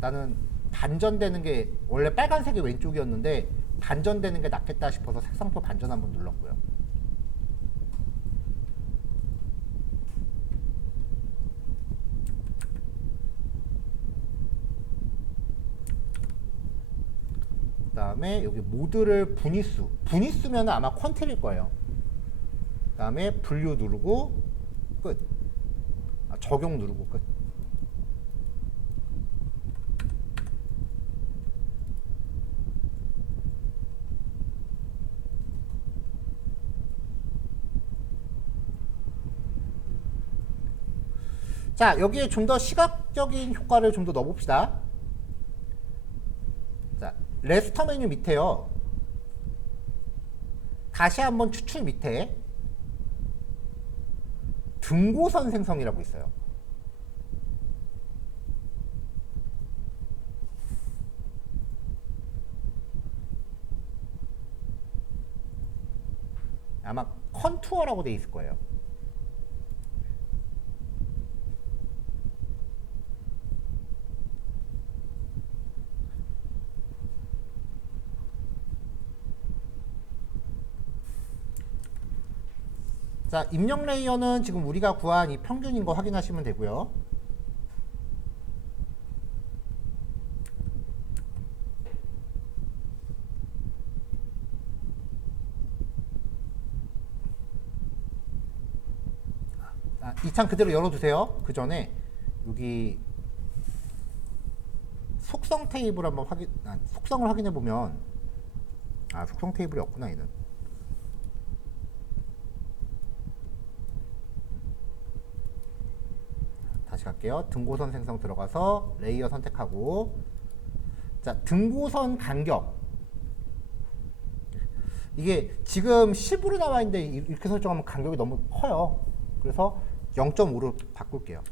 나는 반전되는 게 원래 빨간색이 왼쪽이었는데 반전되는 게 낫겠다 싶어서 색상표 반전 한번 눌렀고요. 그 다음에 여기 모드를 분위수면 아마 퀀트일 거예요. 그 다음에 분류 누르고 끝. 적용 누르고 끝. 자, 여기에 좀 더 시각적인 효과를 좀 더 넣어봅시다. 자, 레스터 메뉴 밑에요. 다시 한번 추출 밑에 등고선 생성이라고 있어요. 아마 컨투어라고 돼 있을 거예요. 자, 입력 레이어는 지금 우리가 구한 이 평균인 거 확인하시면 되고요. 이 창 그대로 열어두세요. 그 전에 여기 속성 테이블 한번 속성을 확인해 보면, 속성 테이블이 없구나 얘는. 다시 갈게요. 등고선 생성 들어가서 레이어 선택하고, 자, 등고선 간격. 이게 지금 10으로 나와 있는데 이렇게 설정하면 간격이 너무 커요. 그래서 0.5로 바꿀게요.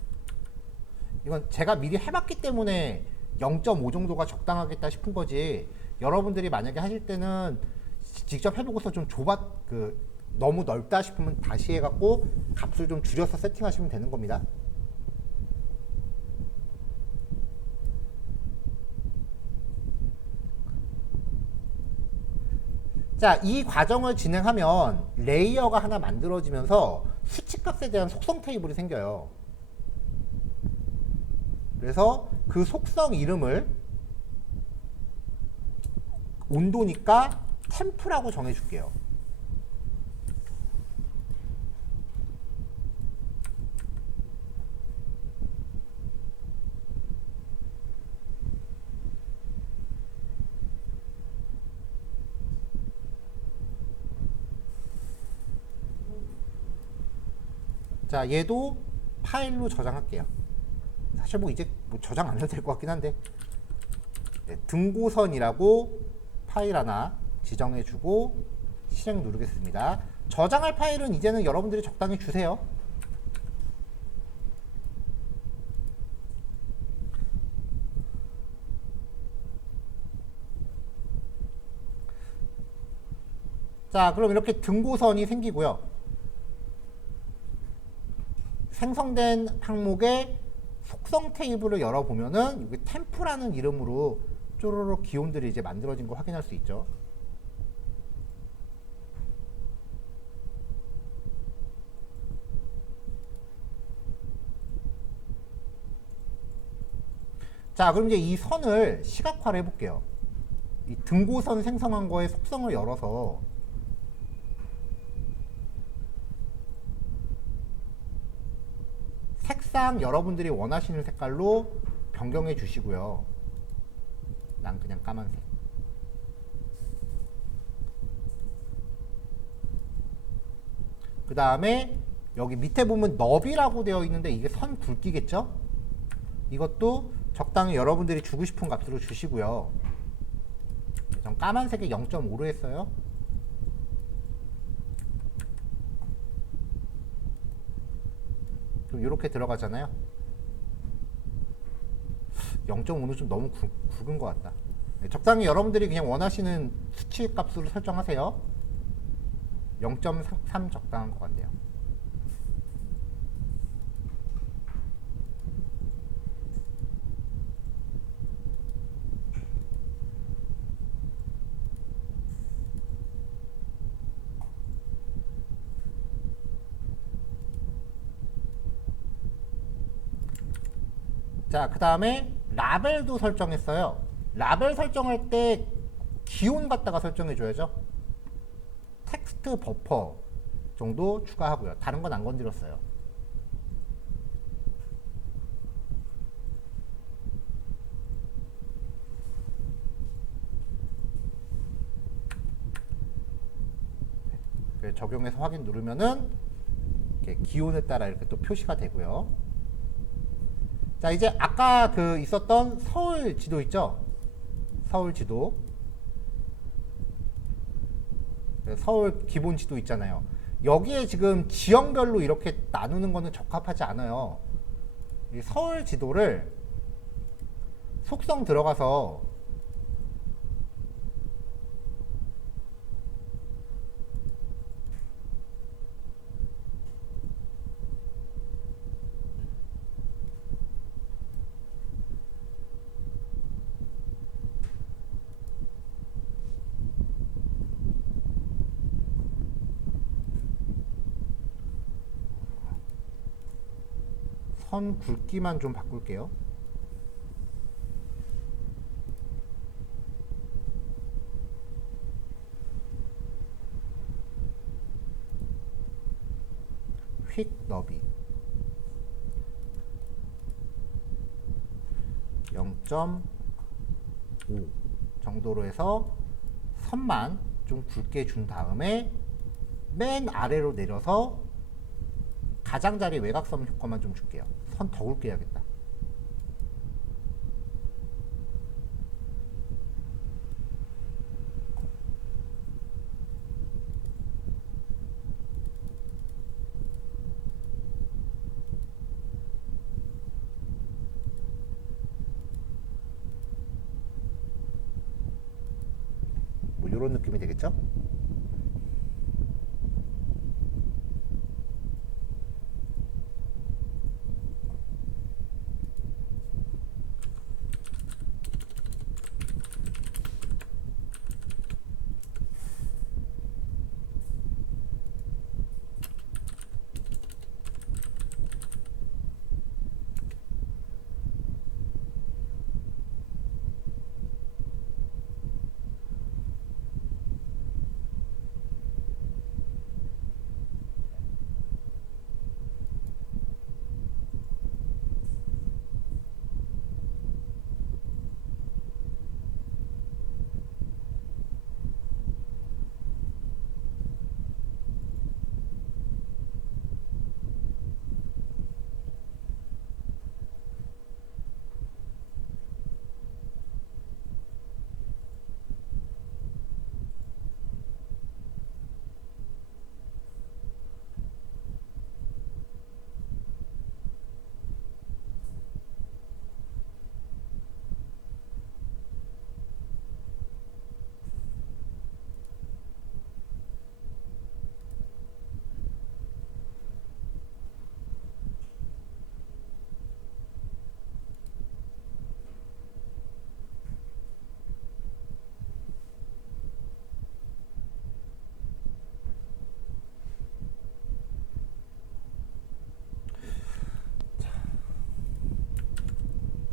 이건 제가 미리 해봤기 때문에 0.5 정도가 적당하겠다 싶은 거지, 여러분들이 만약에 하실 때는 직접 해보고서 좀 너무 넓다 싶으면 다시 해갖고 값을 좀 줄여서 세팅하시면 되는 겁니다. 자, 이 과정을 진행하면 레이어가 하나 만들어지면서 수치값에 대한 속성 테이블이 생겨요. 그래서 그 속성 이름을 온도니까 템프라고 정해줄게요. 자, 얘도 파일로 저장할게요. 사실 뭐 이제 뭐 저장 안 해도 될 것 같긴 한데, 네, 등고선이라고 파일 하나 지정해주고 실행 누르겠습니다. 저장할 파일은 이제는 여러분들이 적당히 주세요. 자, 그럼 이렇게 등고선이 생기고요. 생성된 항목의 속성 테이블을 열어보면은 여기 템프라는 이름으로 쪼로록 기온들이 이제 만들어진 거 확인할 수 있죠. 자, 그럼 이제 이 선을 시각화를 해볼게요. 이 등고선 생성한 거의 속성을 열어서 색상 여러분들이 원하시는 색깔로 변경해 주시고요. 난 그냥 까만색. 그 다음에 여기 밑에 보면 너비라고 되어 있는데 이게 선 굵기겠죠? 이것도 적당히 여러분들이 주고 싶은 값으로 주시고요. 전 까만색에 0.5로 했어요. 그럼 이렇게 들어가잖아요. 0.5는 좀 너무 굵은 것 같다. 네, 적당히 여러분들이 그냥 원하시는 수치 값으로 설정하세요. 0.3 적당한 것 같네요. 자, 그 다음에 라벨도 설정했어요. 라벨 설정할 때 기온 갖다가 설정해 줘야죠. 텍스트 버퍼 정도 추가하고요. 다른 건 안 건드렸어요. 적용해서 확인 누르면은 이렇게 기온에 따라 이렇게 또 표시가 되고요. 자, 이제 아까 있었던 서울 지도 있죠? 서울 지도. 서울 기본 지도 있잖아요. 여기에 지금 지형별로 이렇게 나누는 거는 적합하지 않아요. 이 서울 지도를 속성 들어가서 선 굵기만 좀 바꿀게요. 휙 너비 0.5 정도로 해서 선만 좀 굵게 준 다음에 맨 아래로 내려서 가장자리 외곽선 효과만 좀 줄게요. 선 더 굵게 해야겠다. 뭐 이런 느낌이 되겠죠?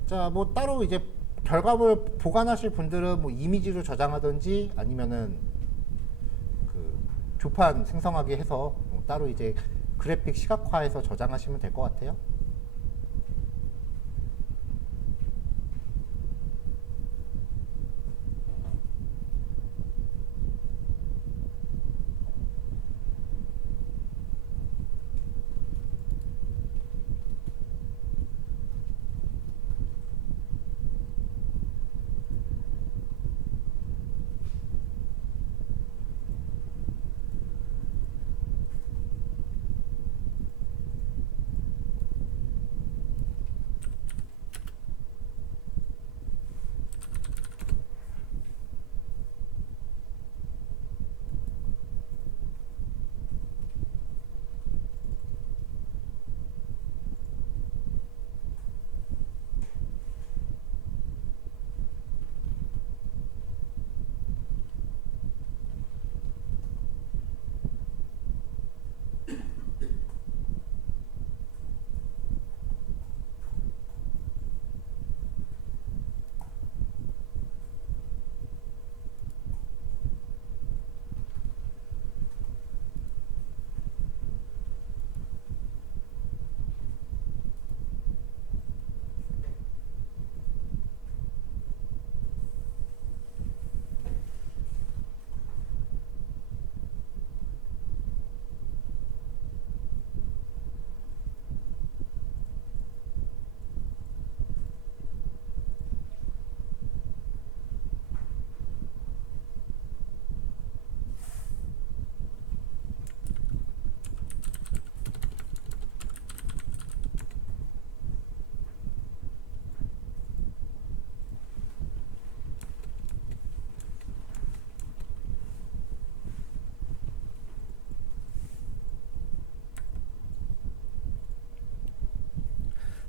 자, 뭐 따로 이제 결과물 보관하실 분들은 뭐 이미지로 저장하든지 아니면은 그 교판 생성하게 해서 뭐 따로 이제 그래픽 시각화해서 저장하시면 될 것 같아요.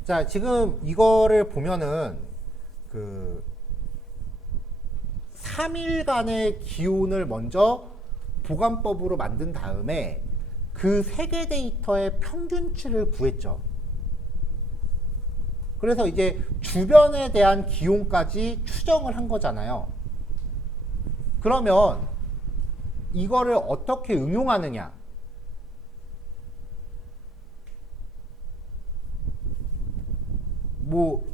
자, 지금 이거를 보면은 그 3일간의 기온을 먼저 보관법으로 만든 다음에 그 세 개 데이터의 평균치를 구했죠. 그래서 이제 주변에 대한 기온까지 추정을 한 거잖아요. 그러면 이거를 어떻게 응용하느냐? 뭐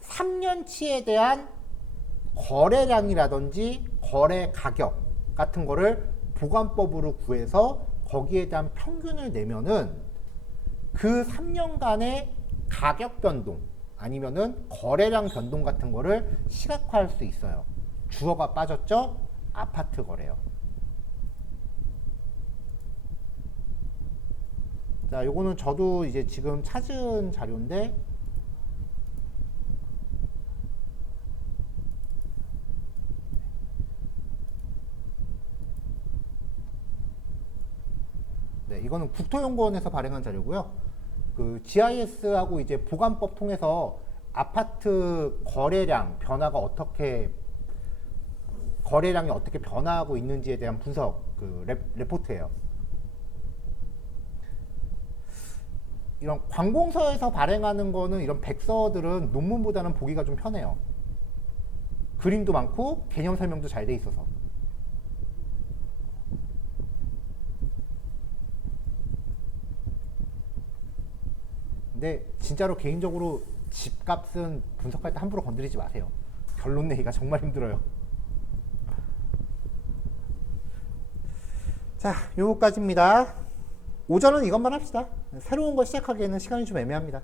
3년치에 대한 거래량이라든지 거래 가격 같은 거를 보관법으로 구해서 거기에 대한 평균을 내면은 그 3년간의 가격 변동 아니면은 거래량 변동 같은 거를 시각화할 수 있어요. 주어가 빠졌죠? 아파트 거래요. 자, 요거는 저도 이제 지금 찾은 자료인데 네, 이거는 국토연구원에서 발행한 자료고요. 그 GIS하고 이제 보관법 통해서 아파트 거래량이 어떻게 변화하고 있는지에 대한 분석 그 레포트예요. 이런 관공서에서 발행하는 거는 이런 백서들은 논문보다는 보기가 좀 편해요. 그림도 많고 개념 설명도 잘 돼 있어서. 근데 진짜로 개인적으로 집값은 분석할 때 함부로 건드리지 마세요. 결론 내기가 정말 힘들어요. 자, 요거까지입니다. 오전은 이것만 합시다. 새로운 거 시작하기에는 시간이 좀 애매합니다.